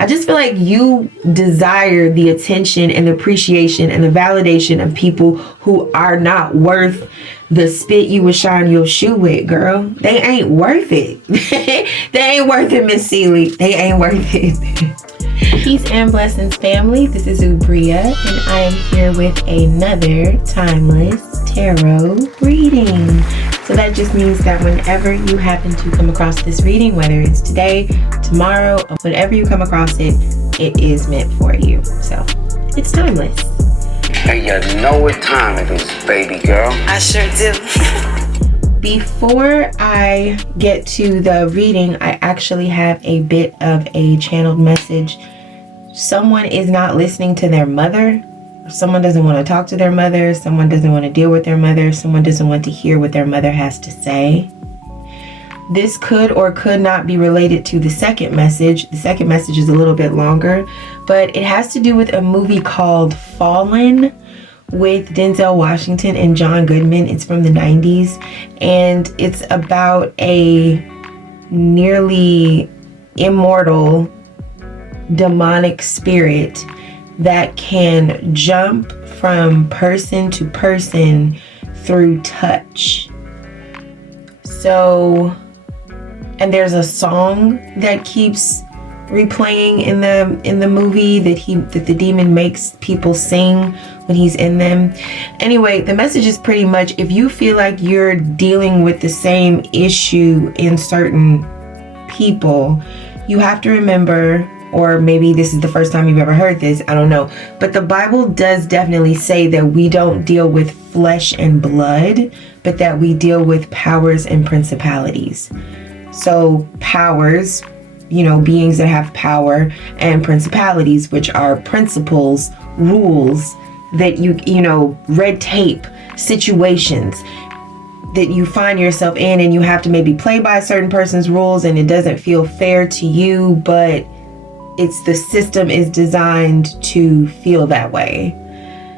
I just feel like you desire the attention and the appreciation and the validation of people who are not worth the spit you would shine your shoe with, girl. They ain't worth it. They ain't worth it, Miss Seeley. They ain't worth it. Peace and blessings, family. This is Ubria, and I am here with another timeless tarot reading. So that just means that whenever you happen to come across this reading, whether it's today, tomorrow, or whenever you come across it, it is meant for you. So it's timeless. Hey, you know what time it is, baby girl. I sure do. Before I get to the reading, I actually have a bit of a channeled message. Someone is not listening to their mother. Someone doesn't want to talk to their mother. Someone doesn't want to deal with their mother. Someone doesn't want to hear what their mother has to say. This could or could not be related to the second message. The second message is a little bit longer, but it has to do with a movie called Fallen with Denzel Washington and John Goodman. It's from the 90s, and it's about a nearly immortal demonic spirit that can jump from person to person through touch. So, and there's a song that keeps replaying in the movie that the demon makes people sing when he's in them. Anyway, the message is pretty much, if you feel like you're dealing with the same issue in certain people, you have to remember, or maybe this is the first time you've ever heard this, I don't know, but the Bible does definitely say that we don't deal with flesh and blood, but that we deal with powers and principalities. So powers, beings that have power, and principalities, which are principles, rules that red tape, situations that you find yourself in, and you have to maybe play by a certain person's rules and it doesn't feel fair to you, but the system is designed to feel that way.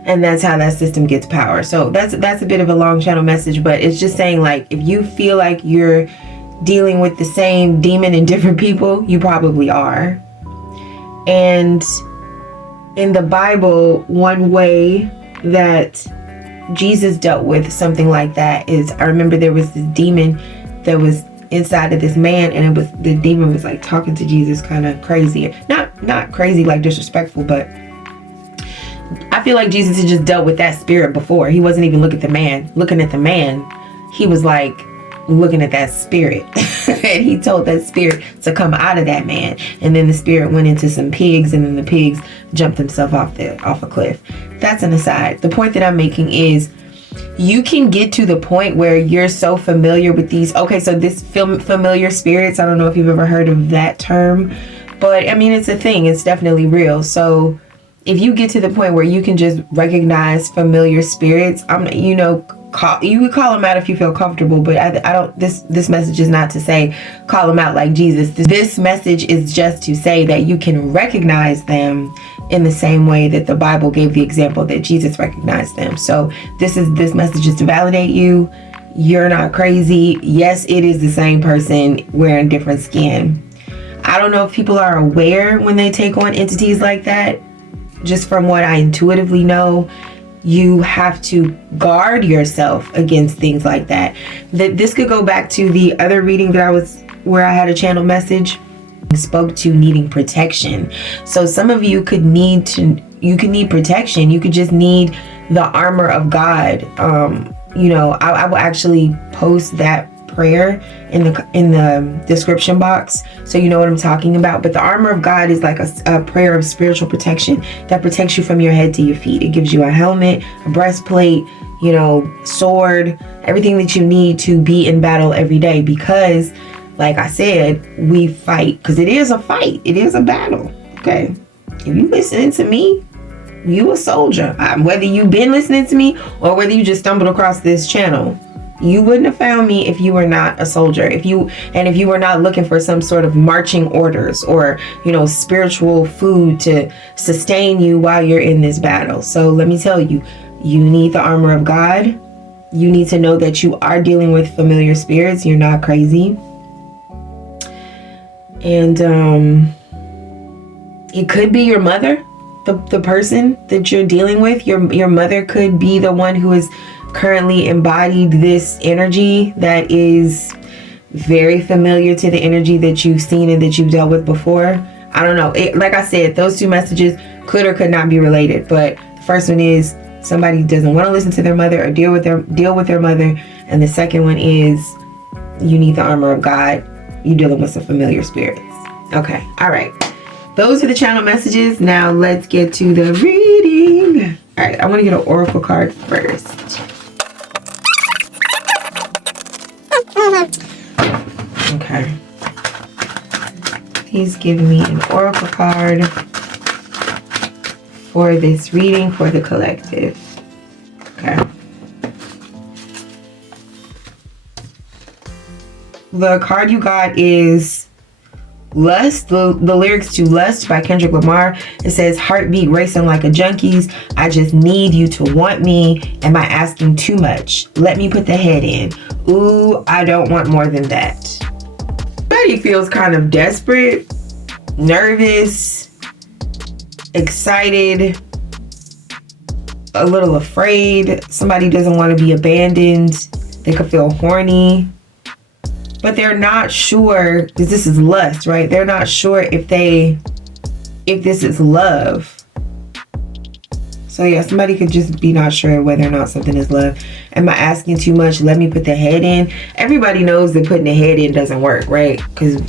And that's how that system gets power. So that's a bit of a long channel message, but it's just saying, like, if you feel like you're dealing with the same demon in different people, you probably are. And in the Bible, one way that Jesus dealt with something like that is, I remember there was this demon that was inside of this man, and the demon was like talking to Jesus kind of crazy. Not crazy like disrespectful, but I feel like Jesus had just dealt with that spirit before. He wasn't even looking at the man. He was like looking at that spirit. And he told that spirit to come out of that man. And then the spirit went into some pigs, and then the pigs jumped themselves off a cliff. That's an aside. The point that I'm making is, you can get to the point where you're so familiar with these. Okay, so this familiar spirits, I don't know if you've ever heard of that term, but I mean, it's a thing. It's definitely real. So if you get to the point where you can just recognize familiar spirits, you would call them out if you feel comfortable, but I don't, this message is not to say call them out like Jesus. This message is just to say that you can recognize them in the same way that the Bible gave the example that Jesus recognized them. So this message is to validate you. You're not crazy. Yes, it is the same person wearing different skin. I don't know if people are aware when they take on entities like that. Just from what I intuitively know, you have to guard yourself against things like that. This could go back to the other reading where I had a channel message, spoke to needing protection. So some of you could need protection. You could just need the armor of God. I will actually post that prayer in the description box, so you know what I'm talking about. But the armor of God is like a prayer of spiritual protection that protects you from your head to your feet. It gives you a helmet, a breastplate, sword, everything that you need to be in battle every day. Because, like I said, we fight, because it is a fight. It is a battle. Okay, if you listening to me, you a soldier. Whether you've been listening to me or whether you just stumbled across this channel, you wouldn't have found me if you were not a soldier. If you were not looking for some sort of marching orders or, spiritual food to sustain you while you're in this battle. So let me tell you, you need the armor of God. You need to know that you are dealing with familiar spirits. You're not crazy. And It could be your mother, the person that you're dealing with. Your mother could be the one who has currently embodied this energy that is very familiar to the energy that you've seen and that you've dealt with before. I don't know. Like I said, those two messages could or could not be related. But the first one is somebody doesn't want to listen to their mother or deal with their mother. And the second one is you need the armor of God. You're dealing with some familiar spirits. Okay. All right. Those are the channel messages. Now let's get to the reading. All right. I want to get an oracle card first. Okay. Please give me an oracle card for this reading for the collective. Okay. The card you got is Lust, the lyrics to Lust by Kendrick Lamar. It says, heartbeat racing like a junkie's. I just need you to want me. Am I asking too much? Let me put the head in. Ooh, I don't want more than that. Somebody feels kind of desperate, nervous, excited, a little afraid. Somebody doesn't want to be abandoned. They could feel horny. But they're not sure, because this is lust, right? They're not sure if this is love. So yeah, somebody could just be not sure whether or not something is love. Am I asking too much? Let me put the head in. Everybody knows that putting the head in doesn't work, right? Because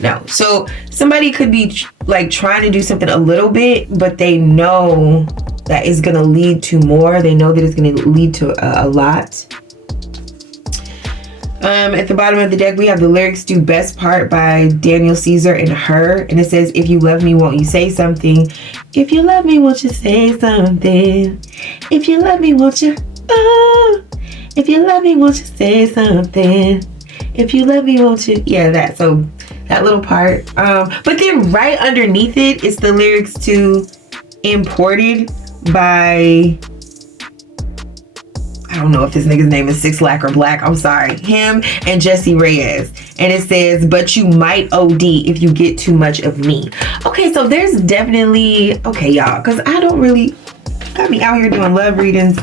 no. So somebody could be like trying to do something a little bit, but they know that it's going to lead to more. They know that it's going to lead to a lot. At the bottom of the deck, we have the lyrics to Best Part by Daniel Caesar and Her. And it says, if you love me, won't you say something? If you love me, won't you say something? If you love me, won't you? Oh, if you love me, won't you say something? If you love me, won't you? Yeah, that. So that little part. But then right underneath it is the lyrics to Imported by... I don't know if this nigga's name is Six Lack or Black. I'm sorry. Him and Jesse Reyes. And it says, but you might OD if you get too much of me. Okay, so there's definitely... Okay, y'all. Because I don't really... Got me out here doing love readings.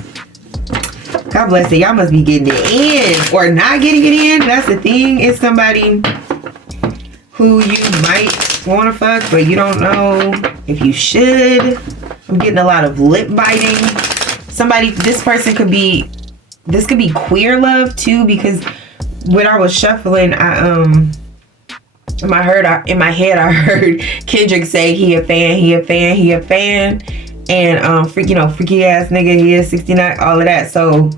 God bless it. Y'all must be getting it in. Or not getting it in. That's the thing. It's somebody who you might want to fuck, but you don't know if you should. I'm getting a lot of lip biting. Somebody... This person could be... This could be queer love too, because when I was shuffling, in my head I heard Kendrick say he a fan, and freaky ass nigga, he is 69, all of that. So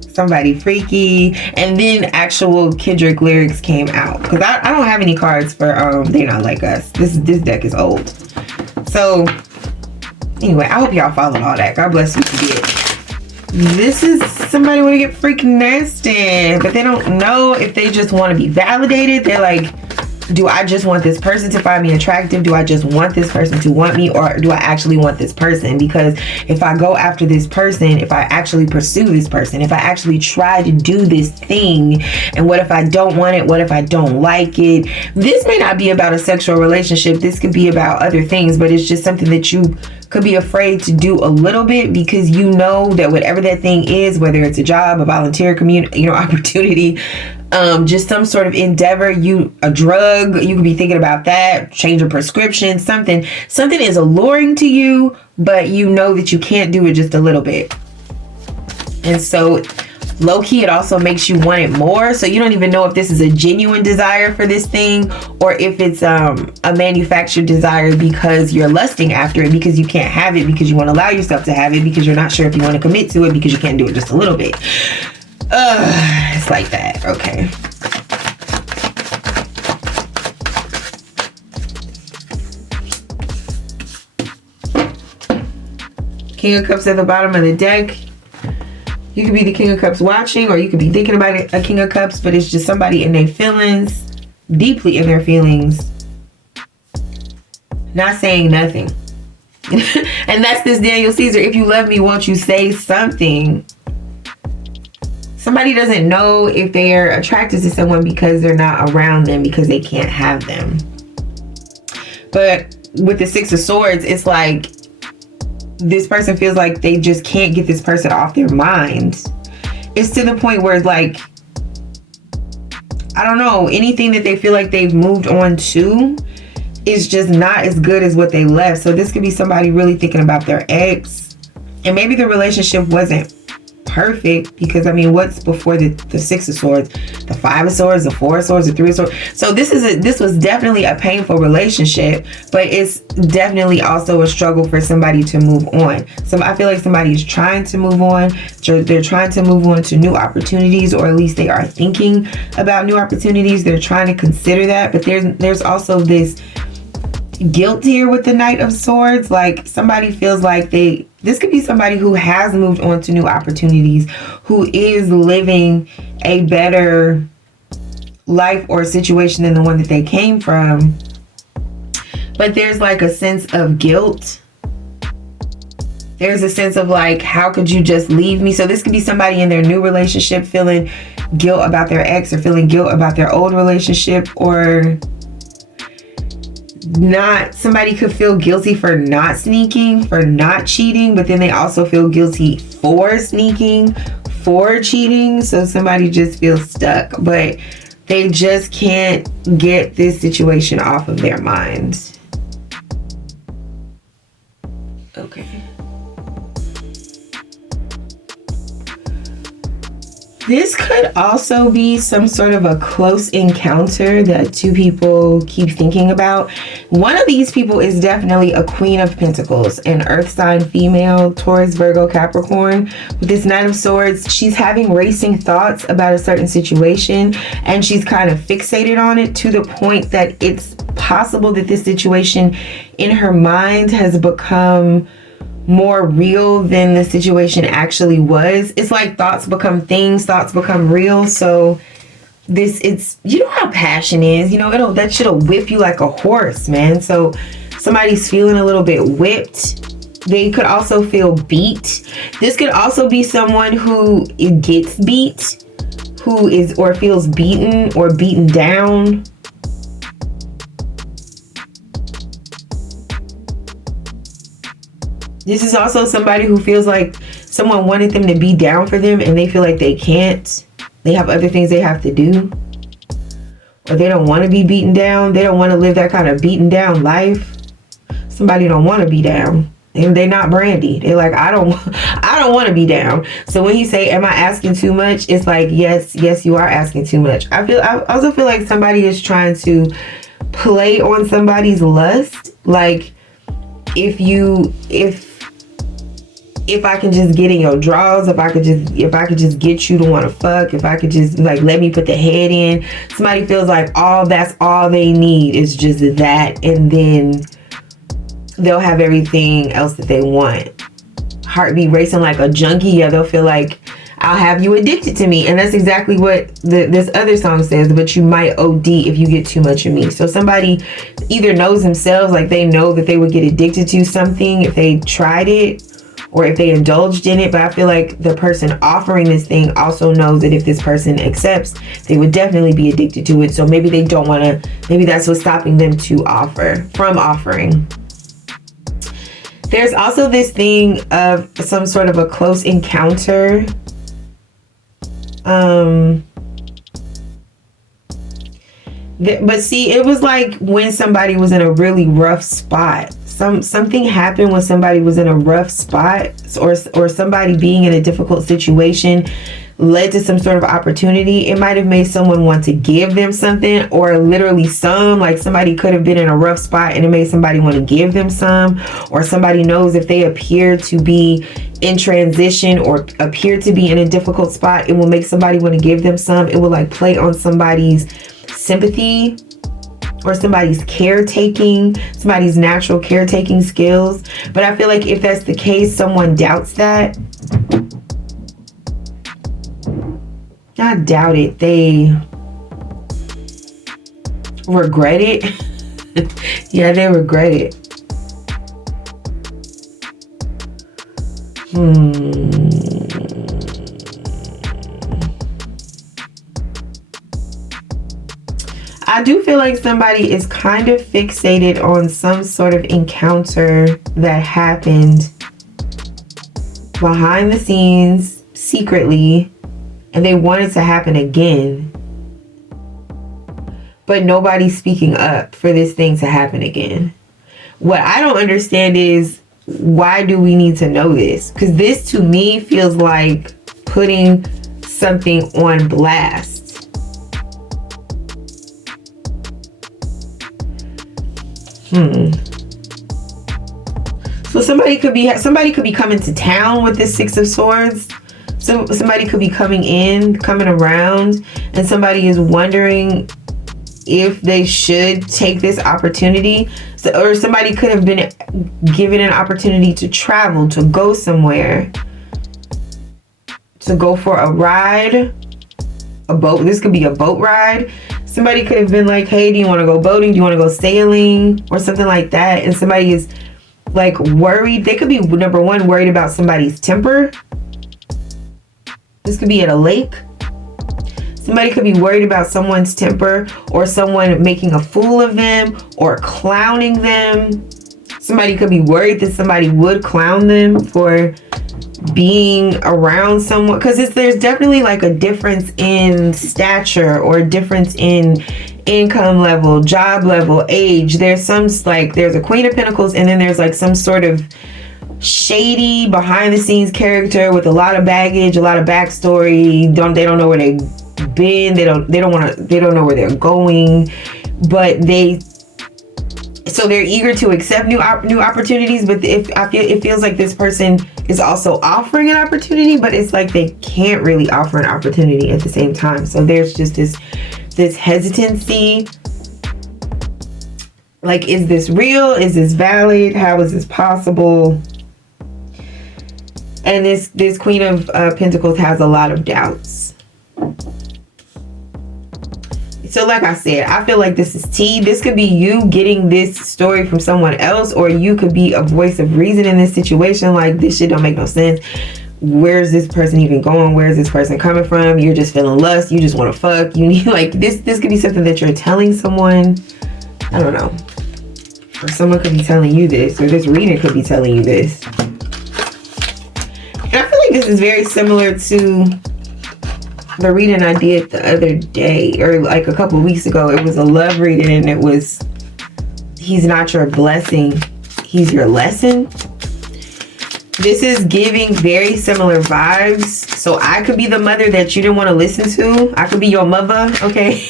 somebody freaky, and then actual Kendrick lyrics came out, because I don't have any cards for They Not Like Us. This deck is old. So anyway, I hope y'all followed all that. God bless you to get. This is somebody want to get freaking nasty, but they don't know if they just want to be validated. They're like, do I just want this person to find me attractive? Do I just want this person to want me? Or do I actually want this person? Because if I go after this person, if I actually pursue this person, if I actually try to do this thing, and what if I don't want it? What if I don't like it? This may not be about a sexual relationship. This could be about other things, but it's just something that you could be afraid to do a little bit, because you know that whatever that thing is, whether it's a job, a volunteer community, opportunity, just some sort of endeavor, a drug, you could be thinking about that, change a prescription, something is alluring to you, but you know that you can't do it just a little bit. And so low key, it also makes you want it more. So you don't even know if this is a genuine desire for this thing, or if it's a manufactured desire because you're lusting after it, because you can't have it, because you want to allow yourself to have it, because you're not sure if you want to commit to it, because you can't do it just a little bit. It's like that. Okay. King of Cups at the bottom of the deck. You could be the King of Cups watching, or you could be thinking about it, a King of Cups, but it's just somebody in their feelings, deeply in their feelings, not saying nothing. And that's this Daniel Caesar. If you love me, won't you say something? Somebody doesn't know if they're attracted to someone because they're not around them, because they can't have them. But with the Six of Swords, it's like this person feels like they just can't get this person off their mind. It's to the point where, like, I don't know, anything that they feel like they've moved on to is just not as good as what they left. So this could be somebody really thinking about their ex, and maybe the relationship wasn't perfect, because I mean, what's before the Six of Swords? The Five of Swords, the Four of Swords, the Three of Swords. So this was definitely a painful relationship, but it's definitely also a struggle for somebody to move on. So I feel like somebody is trying to move on. They're trying to move on to new opportunities, or at least they are thinking about new opportunities. They're trying to consider that, but there's also this guilt here with the Knight of Swords. Like, somebody feels like this could be somebody who has moved on to new opportunities, who is living a better life or situation than the one that they came from, but there's like a sense of guilt. There's a sense of like, how could you just leave me? So this could be somebody in their new relationship feeling guilt about their ex, or feeling guilt about their old relationship, or not. Somebody could feel guilty for not sneaking, for not cheating, but then they also feel guilty for sneaking, for cheating. So somebody just feels stuck, but they just can't get this situation off of their minds. Okay. This could also be some sort of a close encounter that two people keep thinking about. One of these people is definitely a Queen of Pentacles, an earth sign female, Taurus, Virgo, Capricorn. With this Knight of Swords, she's having racing thoughts about a certain situation, and she's kind of fixated on it to the point that it's possible that this situation in her mind has become more real than the situation actually was. It's like thoughts become things, thoughts become real. So it's, you know how passion is, you know, that shit'll whip you like a horse, man. So somebody's feeling a little bit whipped. They could also feel beat. This could also be someone who gets beat, who is, or feels beaten or beaten down. This is also somebody who feels like someone wanted them to be down for them, and they feel like they can't. They have other things they have to do, or they don't want to be beaten down. They don't want to live that kind of beaten down life. Somebody don't want to be down, and they're not Brandy. They're like, I don't want to be down. So when he say, am I asking too much? It's like, yes, you are asking too much. I also feel like somebody is trying to play on somebody's lust. Like, if I can just get in your drawers, if I could just get you to want to fuck, if I could just like let me put the head in. Somebody feels like that's all they need is just that, and then they'll have everything else that they want. Heartbeat racing like a junkie. Yeah, they'll feel like, I'll have you addicted to me. And that's exactly what this other song says, but you might OD if you get too much of me. So somebody either knows themselves, like they know that they would get addicted to something if they tried it, or if they indulged in it. But I feel like the person offering this thing also knows that if this person accepts, they would definitely be addicted to it. So maybe they don't want to, maybe that's what's stopping them from offering. There's also this thing of some sort of a close encounter. But see, it was like when somebody was in a really rough spot. Something happened when somebody was in a rough spot, or somebody being in a difficult situation led to some sort of opportunity. It might have made someone want to give them something, or literally like somebody could have been in a rough spot and it made somebody want to give them some, or somebody knows if they appear to be in transition or appear to be in a difficult spot, it will make somebody want to give them some. It will like play on somebody's sympathy, or somebody's caretaking, somebody's natural caretaking skills. But I feel like if that's the case, someone doubts that. Not doubt it, they regret it. Yeah, they regret it. I do feel like somebody is kind of fixated on some sort of encounter that happened behind the scenes, secretly, and they want it to happen again. But nobody's speaking up for this thing to happen again. What I don't understand is, why do we need to know this? Because this to me feels like putting something on blast. So somebody could be coming to town with this Six of Swords. So somebody could be coming around, and somebody is wondering if they should take this opportunity. Or somebody could have been given an opportunity to travel, to go somewhere, to go for a ride, a boat. This could be a boat ride. Somebody could have been like, hey, do you want to go boating? Do you want to go sailing? Or something like that. And somebody is like worried. They could be, number one, worried about somebody's temper. This could be at a lake. Somebody could be worried about someone's temper, or someone making a fool of them or clowning them. Somebody could be worried that somebody would clown them for being around someone. Because there's definitely like a difference in stature, or a difference in income level, job level, age. There's a Queen of Pentacles, and then there's like some sort of shady behind the scenes character with a lot of baggage, a lot of backstory. They don't know where they've been. They don't know where they're going, but they're eager to accept new opportunities. But it feels like this person is also offering an opportunity, but it's like they can't really offer an opportunity at the same time. So there's just this hesitancy. Like, is this real? Is this valid? How is this possible? And this Queen of Pentacles has a lot of doubts. So like I said, I feel like this is tea. This could be you getting this story from someone else, or you could be a voice of reason in this situation. Like, this shit don't make no sense. Where's this person even going? Where's this person coming from? You're just feeling lust. You just want to fuck. You need, like, this could be something that you're telling someone. I don't know. Or someone could be telling you this, or this reader could be telling you this. And I feel like this is very similar to the reading I did the other day, or like a couple of weeks ago. It was a love reading, and it was, he's not your blessing, he's your lesson. This is giving very similar vibes. So I could be the mother that you didn't want to listen to. I could be your mother, okay?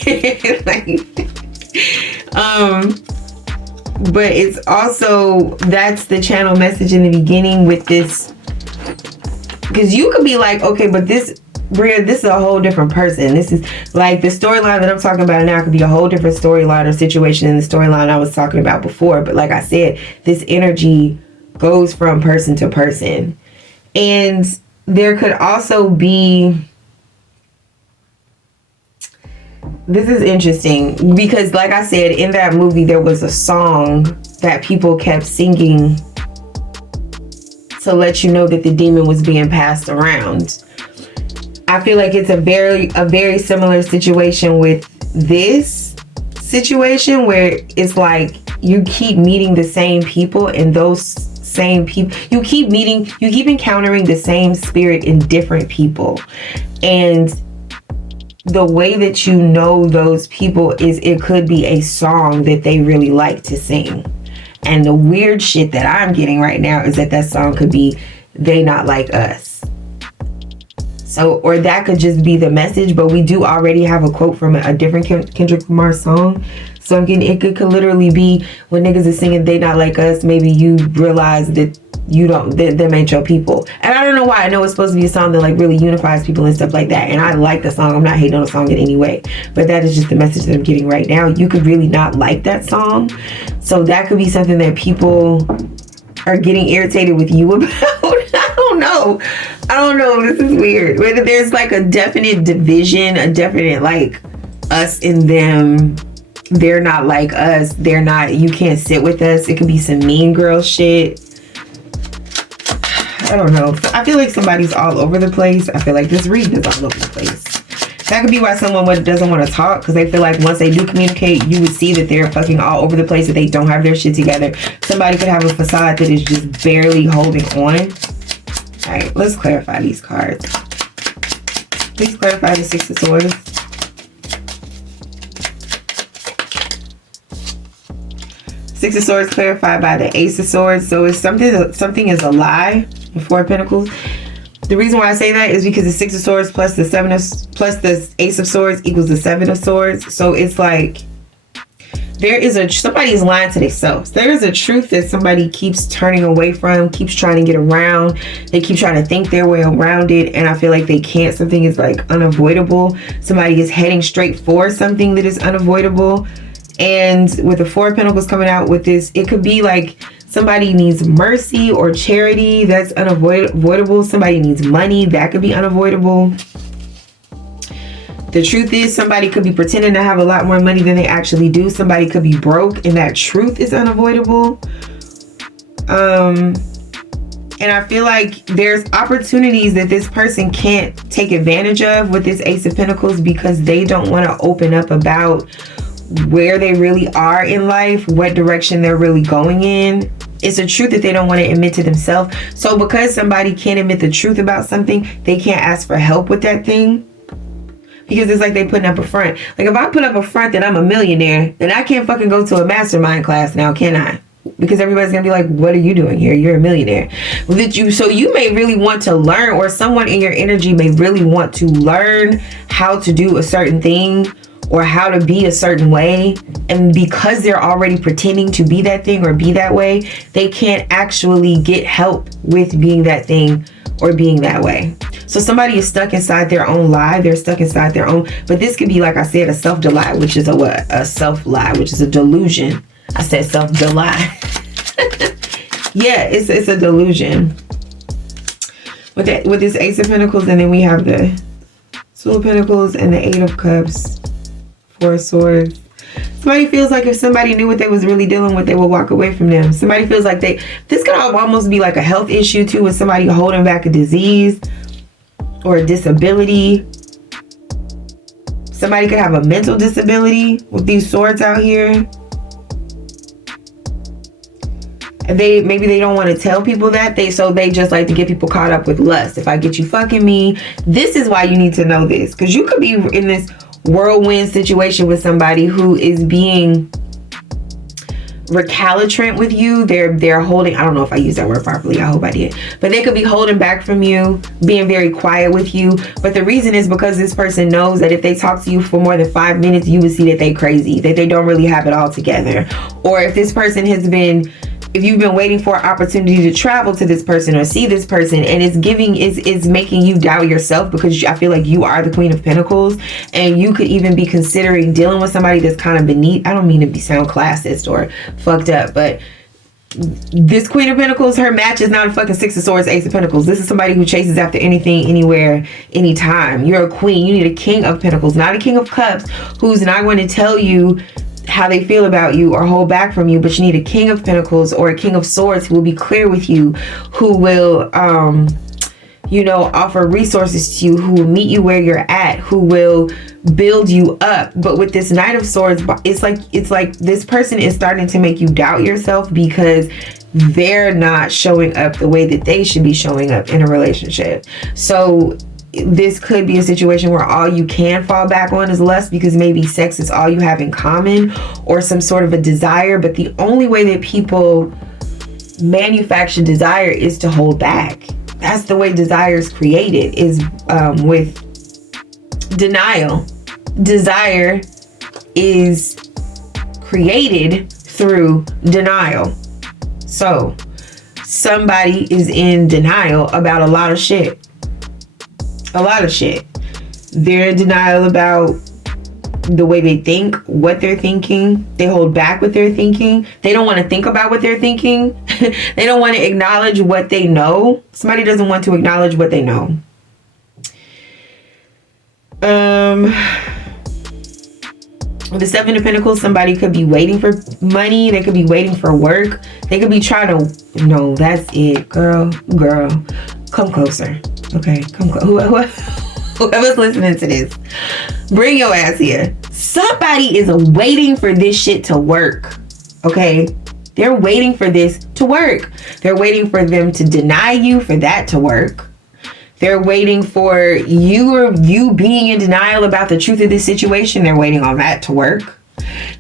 But it's also, that's the channel message in the beginning with this. Because you could be like, okay, but this, Bria, this is a whole different person. This is like the storyline that I'm talking about now could be a whole different storyline or situation in the storyline I was talking about before. But like I said, this energy goes from person to person. And there could also be, this is interesting because like I said, in that movie, there was a song that people kept singing to let you know that the demon was being passed around. I feel like it's a very similar situation with this situation, where it's like you keep meeting the same people, and those same people you keep encountering the same spirit in different people. And the way that you know those people is, it could be a song that they really like to sing. And the weird shit that I'm getting right now is that song could be They Not Like Us. So, or that could just be the message, but we do already have a quote from a different Kendrick Lamar song. So I'm getting, it could literally be when niggas is singing They Not Like Us, maybe you realize that you don't, them ain't your people. And I don't know why. I know it's supposed to be a song that like really unifies people and stuff like that. And I like the song. I'm not hating on the song in any way. But that is just the message that I'm getting right now. You could really not like that song. So that could be something that people are getting irritated with you about. I don't know. This is weird. Whether there's like a definite division, a definite like us and them. They're not like us. They're not, you can't sit with us. It could be some mean girl shit. I don't know. I feel like somebody's all over the place. I feel like this reading is all over the place. That could be why someone doesn't want to talk, because they feel like once they do communicate, you would see that they're fucking all over the place, that they don't have their shit together. Somebody could have a facade that is just barely holding on. All right, let's clarify these cards. Please clarify the Six of Swords. Six of Swords clarified by the Ace of Swords. So if something is a lie, the Four of Pentacles. The reason why I say that is because the Six of Swords plus the Ace of Swords equals the Seven of Swords. So it's like somebody's lying to themselves. There is a truth that somebody keeps turning away from, keeps trying to get around. They keep trying to think their way around it, and I feel like they can't. Something is like unavoidable. Somebody is heading straight for something that is unavoidable. And with the Four of Pentacles coming out with this, it could be like somebody needs mercy or charity. That's unavoidable. Somebody needs money. That could be unavoidable. The truth is, somebody could be pretending to have a lot more money than they actually do. Somebody could be broke, and that truth is unavoidable. And I feel like there's opportunities that this person can't take advantage of with this Ace of Pentacles because they don't want to open up about where they really are in life, what direction they're really going in. It's a truth that they don't want to admit to themselves. So because somebody can't admit the truth about something, they can't ask for help with that thing. Because it's like they putting up a front. Like if I put up a front that I'm a millionaire, then I can't fucking go to a mastermind class now, can I? Because everybody's gonna be like, what are you doing here? You're a millionaire. So you may really want to learn, or someone in your energy may really want to learn how to do a certain thing or how to be a certain way. And because they're already pretending to be that thing or be that way, they can't actually get help with being that thing or being that way. So somebody is stuck inside their own lie. They're stuck inside their own, but this could be, like I said, a self-lie, which is a self-lie, which is a delusion. I said self-lie. Yeah, it's a delusion. With this Ace of Pentacles, and then we have the Two of Pentacles and the Eight of Cups, Four of Swords. Somebody feels like if somebody knew what they was really dealing with, they would walk away from them. Somebody feels like this could almost be like a health issue too, with somebody holding back a disease or a disability. Somebody could have a mental disability with these swords out here. And maybe they don't want to tell people that. So they just like to get people caught up with lust. If I get you fucking me, this is why you need to know this. Because you could be in this whirlwind situation with somebody who is being recalcitrant with you. They're holding, I don't know if I used that word properly, I hope I did, but they could be holding back from you, being very quiet with you. But the reason is because this person knows that if they talk to you for more than 5 minutes, you would see that they crazy, that they don't really have it all together. Or if this person if you've been waiting for an opportunity to travel to this person or see this person, and it's making you doubt yourself, because I feel like you are the Queen of Pentacles, and you could even be considering dealing with somebody that's kind of beneath. I don't mean to sound classist or fucked up, but this Queen of Pentacles, her match is not a fucking Six of Swords, Ace of Pentacles. This is somebody who chases after anything, anywhere, anytime. You're a queen. You need a King of Pentacles, not a King of Cups, who's not going to tell you how they feel about you or hold back from you. But you need a King of Pentacles or a King of Swords who will be clear with you, who will offer resources to you, who will meet you where you're at, who will build you up. But with this Knight of Swords, it's like this person is starting to make you doubt yourself, because they're not showing up the way that they should be showing up in a relationship. So this could be a situation where all you can fall back on is lust, because maybe sex is all you have in common, or some sort of a desire. But the only way that people manufacture desire is to hold back. That's the way desire is created, is with denial. Desire is created through denial. So somebody is in denial about a lot of shit. A lot of shit. They're in denial about the way they think, what they're thinking. They hold back what they're thinking. They don't want to think about what they're thinking. They don't want to acknowledge what they know. Somebody doesn't want to acknowledge what they know. With the Seven of Pentacles, somebody could be waiting for money. They could be waiting for work. They could be trying to, no, that's it, girl, come closer. Okay, come close. Whoever's listening to this, bring your ass here. Somebody is waiting for this shit to work. Okay? They're waiting for this to work. They're waiting for them to deny you for that to work. They're waiting for you being in denial about the truth of this situation. They're waiting on that to work.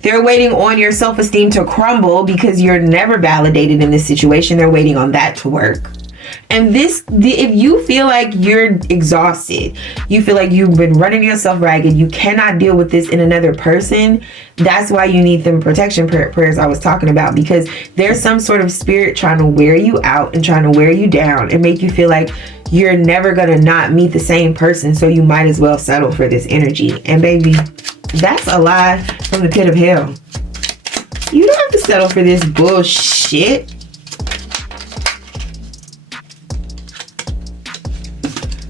They're waiting on your self-esteem to crumble because you're never validated in this situation. They're waiting on that to work. And if you feel like you're exhausted, you feel like you've been running yourself ragged, you cannot deal with this in another person, that's why you need them protection prayers I was talking about, because there's some sort of spirit trying to wear you out and trying to wear you down and make you feel like you're never going to not meet the same person, so you might as well settle for this energy. And baby, that's a lie from the pit of hell. You don't have to settle for this bullshit.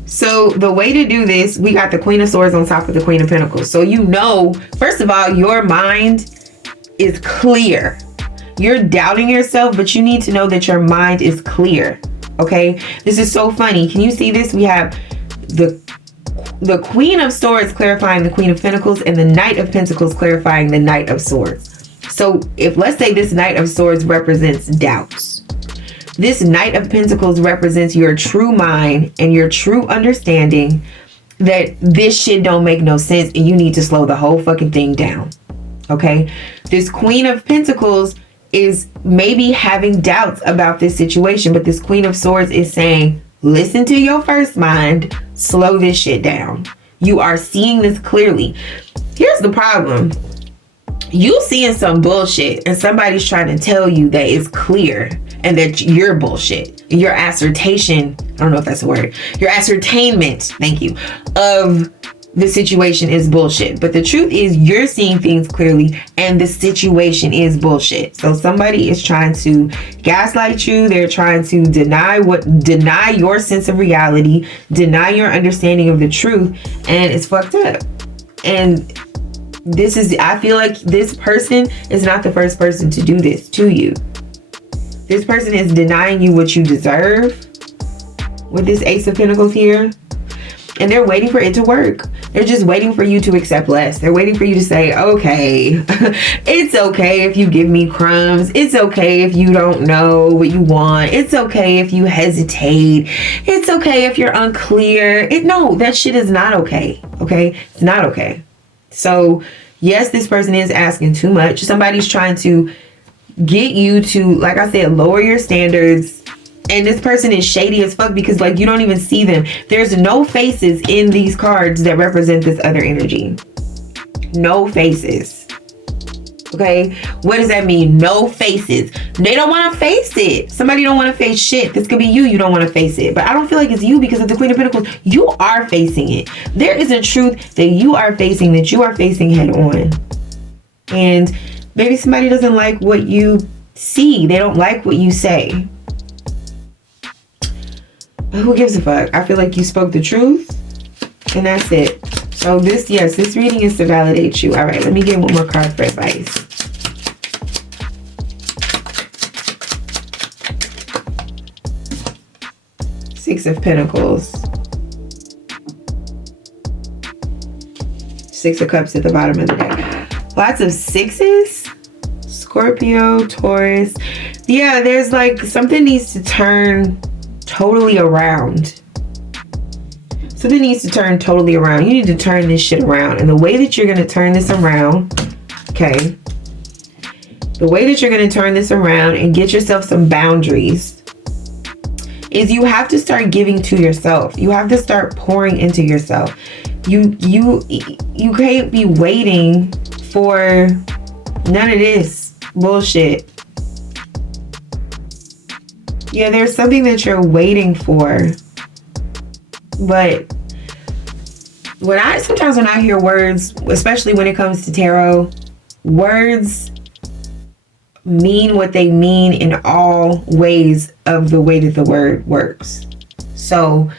So the way to do this, we got the Queen of Swords on top of the Queen of Pentacles. So you know, first of all, your mind is clear. You're doubting yourself, but you need to know that your mind is clear. Okay? This is so funny. Can you see this? We have the Queen of Swords clarifying the Queen of Pentacles and the Knight of Pentacles clarifying the Knight of Swords. So if, let's say, this Knight of Swords represents doubts. This Knight of Pentacles represents your true mind and your true understanding that this shit don't make no sense and you need to slow the whole fucking thing down. Okay? This Queen of Pentacles is maybe having doubts about this situation, but this Queen of Swords is saying, listen to your first mind, slow this shit down. You are seeing this clearly. Here's the problem. You seeing some bullshit and somebody's trying to tell you that it's clear and that you're bullshit. Your assertion, I don't know if that's a word, your ascertainment, thank you, of the situation is bullshit. But the truth is you're seeing things clearly and the situation is bullshit. So somebody is trying to gaslight you. They're trying to deny your sense of reality, deny your understanding of the truth, and it's fucked up. And I feel like this person is not the first person to do this to you. This person is denying you what you deserve with this Ace of Pentacles here. And they're waiting for it to work. They're just waiting for you to accept less. They're waiting for you to say, okay, it's okay if you give me crumbs. It's okay if you don't know what you want. It's okay if you hesitate. It's okay if you're unclear. No, that shit is not okay. Okay? It's not okay. So, yes, this person is asking too much. Somebody's trying to get you to, like I said, lower your standards. And this person is shady as fuck because, like, you don't even see them. There's no faces in these cards that represent this other energy. No faces. Okay? What does that mean? No faces. They don't want to face it. Somebody don't want to face shit. This could be you. You don't want to face it. But I don't feel like it's you because of the Queen of Pentacles. You are facing it. There is a truth that you are facing, that you are facing head on. And maybe somebody doesn't like what you see. They don't like what you say. Who gives a fuck? I feel like you spoke the truth and that's it. So this reading is to validate you. All right, let me get one more card for advice. Six of Pentacles. Six of Cups at the bottom of the deck. Lots of sixes. Scorpio, Taurus. Yeah, there's like something needs to turn totally around. Something needs to turn totally around. You need to turn this shit around. And the way that you're going to turn this around, okay, the way that you're going to turn this around and get yourself some boundaries is you have to start giving to yourself. You have to start pouring into yourself. You can't be waiting for none of this bullshit. Yeah, there's something that you're waiting for. But sometimes when I hear words, especially when it comes to tarot, words mean what they mean in all ways of the way that the word works. So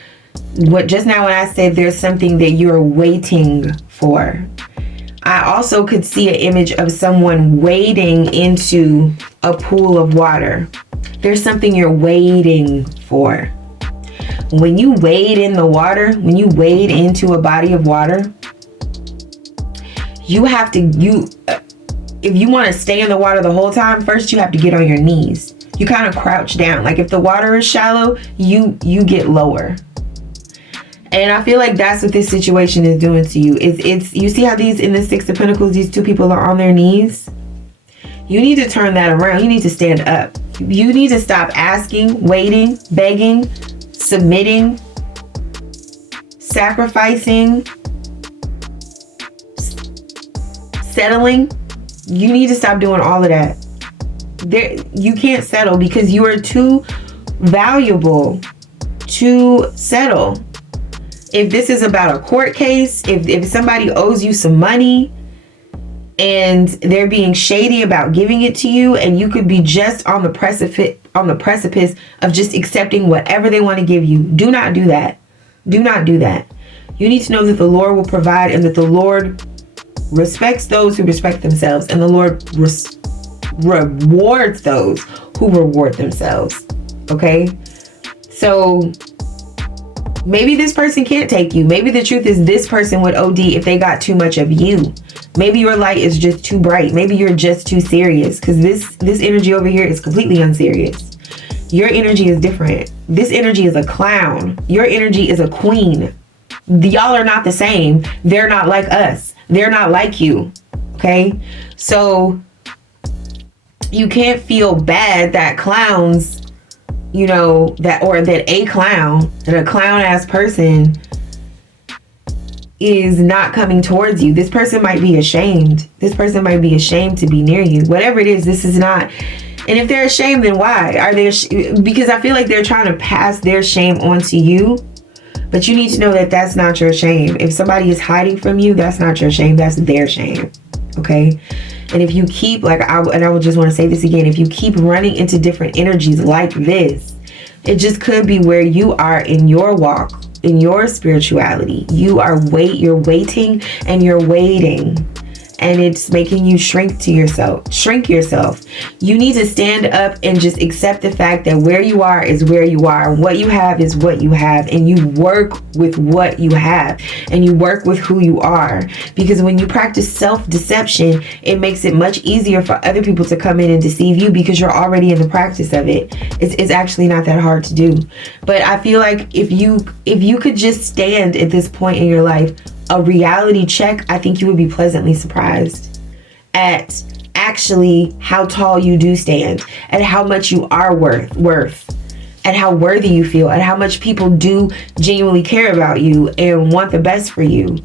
just now when I said there's something that you're waiting for, I also could see an image of someone wading into a pool of water. There's something you're waiting for. when you wade in the water, when you wade into a body of water, you have to, if you want to stay in the water the whole time, first you have to get on your knees. You kind of crouch down. Like if the water is shallow, you get lower. And I feel like that's what this situation is doing to you. It's you see how these, in the Six of Pentacles, these two people are on their knees? You need to turn that around. You need to stand up. You need to stop asking, waiting, begging, submitting, sacrificing, settling. You need to stop doing all of that. You can't settle because you are too valuable to settle. If this is about a court case, if somebody owes you some money and they're being shady about giving it to you, and you could be just on the precipice of just accepting whatever they want to give you, do not do that. Do not do that. You need to know that the Lord will provide, and that the Lord respects those who respect themselves, and the Lord rewards those who reward themselves. Okay? So maybe this person can't take you. Maybe the truth is this person would OD if they got too much of you. Maybe your light is just too bright. Maybe you're just too serious, because this energy over here is completely unserious. Your energy is different. This energy is a clown. Your energy is a queen. Y'all are not the same. They're not like us. They're not like you. Okay? So you can't feel bad that clowns, that a clown ass person is not coming towards you. This person might be ashamed. This person might be ashamed to be near you. Whatever it is, this is not. And if they're ashamed, then why are they? Because I feel like they're trying to pass their shame onto you. But you need to know that that's not your shame. If somebody is hiding from you, that's not your shame. That's their shame. Okay? And if you keep, I will just want to say this again, if you keep running into different energies like this, it just could be where you are in your walk, in your spirituality. You're waiting and you're waiting. And it's making you shrink yourself. You need to stand up and just accept the fact that where you are is where you are. What you have is what you have. And you work with what you have. And you work with who you are. Because when you practice self-deception, it makes it much easier for other people to come in and deceive you, because you're already in the practice of it. It's actually not that hard to do. But I feel like if you could just stand at this point in your life, a reality check, I think you would be pleasantly surprised at actually how tall you do stand, at how much you are worth, at how worthy you feel, at how much people do genuinely care about you and want the best for you.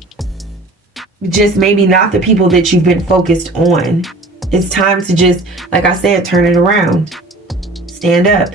Just maybe not the people that you've been focused on. It's time to just, like I said, turn it around. Stand up.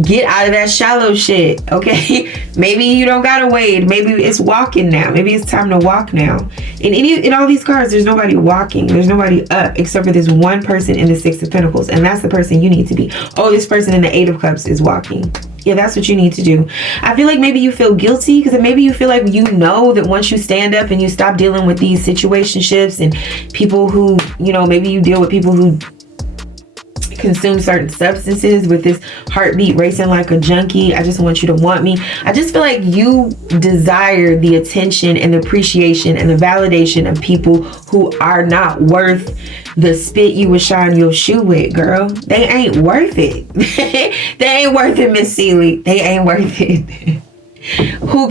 Get out of that shallow shit, okay? Maybe you don't gotta wade. Maybe it's walking now. Maybe it's time to walk now. In all these cards, there's nobody walking. There's nobody up except for this one person in the Six of Pentacles, and that's the person you need to be. Oh, this person in the Eight of Cups is walking. Yeah, that's what you need to do. I feel like maybe you feel guilty, because maybe you feel like that once you stand up and you stop dealing with these situationships and people who, maybe you deal with people who consume certain substances with this heartbeat racing like a junkie. I just want you to want me. I just feel like you desire the attention and the appreciation and the validation of people who are not worth the spit you would shine your shoe with, girl. They ain't worth it. They ain't worth it, Miss Seeley. They ain't worth it.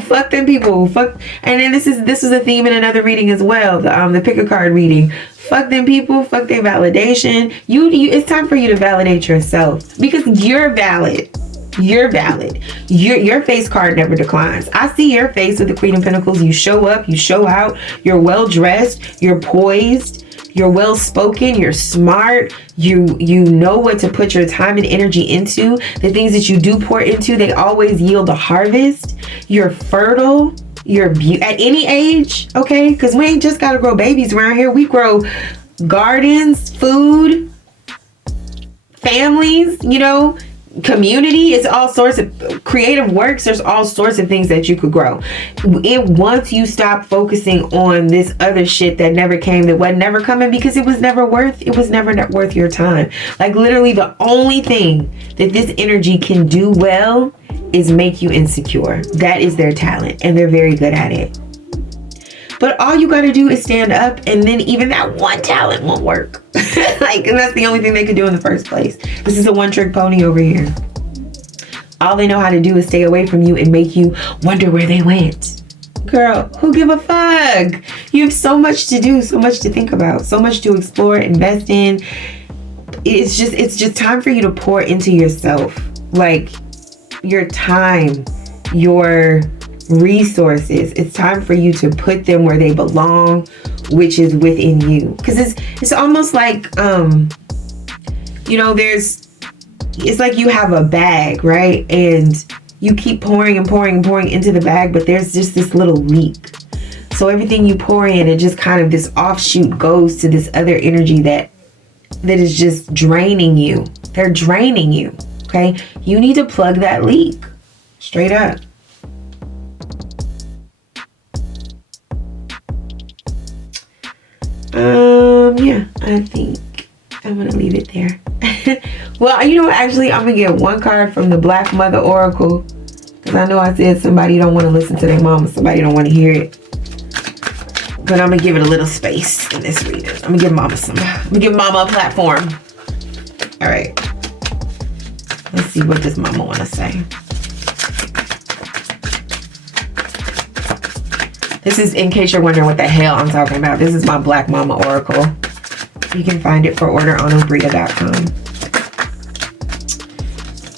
Fuck them people. And then this is a theme in another reading as well. The pick a card reading. Fuck them people. Fuck their validation. It's time for you to validate yourself, because you're valid. You're valid. Your face card never declines. I see your face with the Queen of Pentacles. You show up. You show out. You're well dressed. You're poised. You're well spoken. You're smart. You know what to put your time and energy into. The things that you do pour into, they always yield a harvest. You're fertile. You're at any age, okay? Because we ain't just got to grow babies around here. We grow gardens, food, families, community. It's all sorts of creative works. There's all sorts of things that you could grow. Once you stop focusing on this other shit that never came, that was never coming, because it was never worth your time. Like literally the only thing that this energy can do well is make you insecure. That is their talent, and they're very good at it. But all you got to do is stand up, and then even that one talent won't work. And that's the only thing they could do in the first place. This is a one-trick pony over here. All they know how to do is stay away from you and make you wonder where they went. Girl, who give a fuck? You have so much to do, so much to think about, so much to explore, invest in. It's just time for you to pour into yourself. Like, your time, your resources. It's time for you to put them where they belong, which is within you. Because it's almost like it's like you have a bag, right? And you keep pouring and pouring and pouring into the bag, but there's just this little leak. So everything you pour in, it just kind of, this offshoot goes to this other energy that is just draining you. They're draining you. Okay? You need to plug that leak. Straight up. Yeah, I think I'm gonna leave it there. Well, you know what? Actually, I'm gonna get one card from the Black Mother Oracle, because I know I said somebody don't want to listen to their mama, somebody don't want to hear it. But I'm gonna give it a little space in this reading. I'm gonna give mama a platform. All right. Let's see, what does mama want to say? This is, in case you're wondering what the hell I'm talking about, this is my Black Mama Oracle. You can find it for order on Obria.com.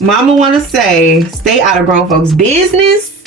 Mama want to say, stay out of grown folks' business.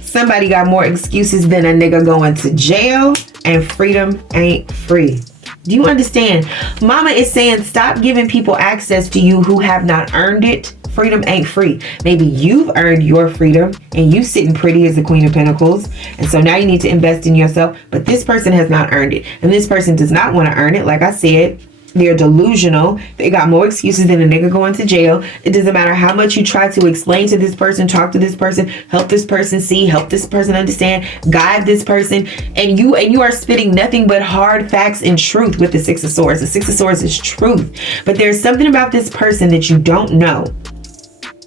Somebody got more excuses than a nigga going to jail, and freedom ain't free. Do you understand? Mama is saying, stop giving people access to you who have not earned it. Freedom ain't free. Maybe you've earned your freedom and you sitting pretty as the Queen of Pentacles. And so now you need to invest in yourself. But this person has not earned it. And this person does not want to earn it. Like I said, they're delusional. They got more excuses than a nigga going to jail. It doesn't matter how much you try to explain to this person, talk to this person, help this person see, help this person understand, guide this person. And you are spitting nothing but hard facts and truth with the Six of Swords. The Six of Swords is truth. But there's something about this person that you don't know.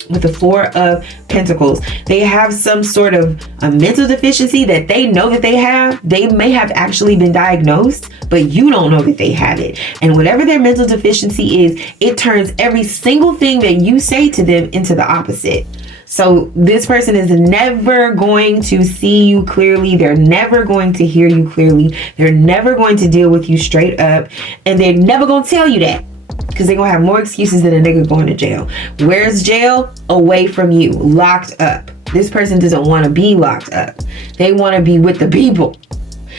With the Four of Pentacles, they have some sort of a mental deficiency that they know that they have. They may have actually been diagnosed, but you don't know that they have it. And whatever their mental deficiency is, it turns every single thing that you say to them into the opposite. So this person is never going to see you clearly. They're never going to hear you clearly. They're never going to deal with you straight up. And they're never going to tell you that. Because they're going to have more excuses than a nigga going to jail. Where's jail? Away from you. Locked up. This person doesn't want to be locked up. They want to be with the people.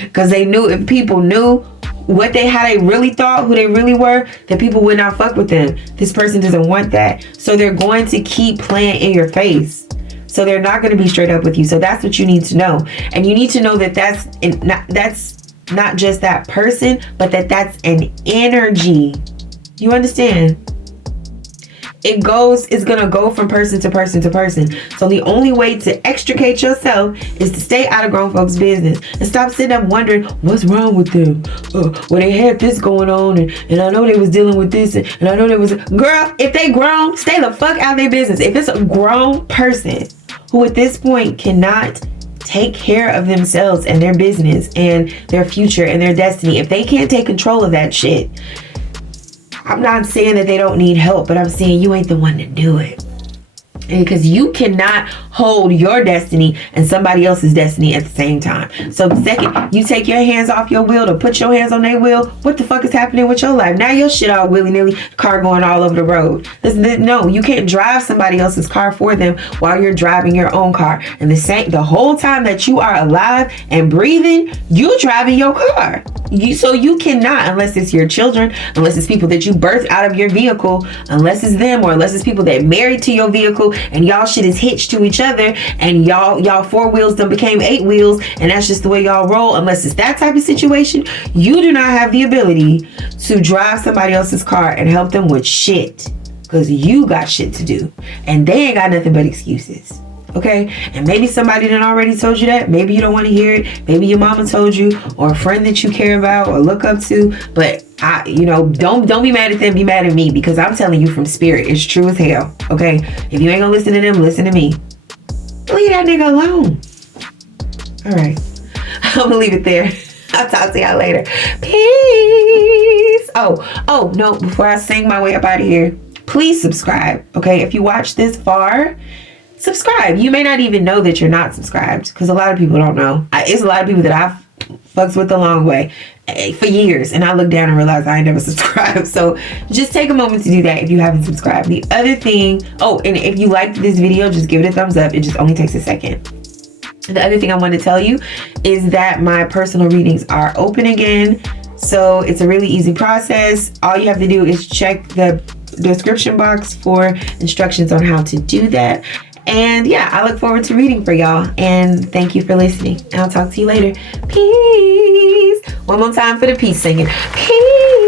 Because they knew if people knew how they really thought, who they really were, that people would not fuck with them. This person doesn't want that. So they're going to keep playing in your face. So they're not going to be straight up with you. So that's what you need to know. And you need to know that that's not just that person, but that's an energy. You understand? It's gonna go from person to person to person. So the only way to extricate yourself is to stay out of grown folks' business and stop sitting up wondering what's wrong with them. Well, they had this going on, and I know they was dealing with this, and I know there was. Girl, if they grown, stay the fuck out of their business. If it's a grown person who at this point cannot take care of themselves and their business and their future and their destiny, if they can't take control of that shit, I'm not saying that they don't need help, but I'm saying you ain't the one to do it. Because you cannot hold your destiny and somebody else's destiny at the same time. So the second you take your hands off your wheel to put your hands on their wheel, what the fuck is happening with your life? Now your shit all willy-nilly, car going all over the road. No, you can't drive somebody else's car for them while you're driving your own car. And the whole time that you are alive and breathing, you driving your car. So you cannot, unless it's your children, unless it's people that you birthed out of your vehicle, unless it's them, or unless it's people that married to your vehicle and y'all shit is hitched to each other and y'all four wheels done became 8 wheels and that's just the way y'all roll. Unless it's that type of situation, you do not have the ability to drive somebody else's car and help them with shit, because you got shit to do and they ain't got nothing but excuses. Okay, and maybe somebody done already told you that. Maybe you don't want to hear it. Maybe your mama told you, or a friend that you care about or look up to. But don't be mad at them. Be mad at me, because I'm telling you from spirit. It's true as hell. Okay, if you ain't gonna listen to them, listen to me. Leave that nigga alone. All right. I'm gonna leave it there. I'll talk to y'all later. Peace. Oh, no, before I sing my way up out of here, please subscribe, okay? If you watch this far, subscribe. You may not even know that you're not subscribed, because a lot of people don't know. It's a lot of people that I've fucks with the long way for years, and I look down and realize I ain't never subscribed. So just take a moment to do that if you haven't subscribed. The other thing, and if you liked this video, just give it a thumbs up. It just only takes a second. The other thing I want to tell you is that my personal readings are open again. So it's a really easy process. All you have to do is check the description box for instructions on how to do that. And yeah, I look forward to reading for y'all. And thank you for listening. I'll talk to you later. Peace. One more time for the peace singing. Peace.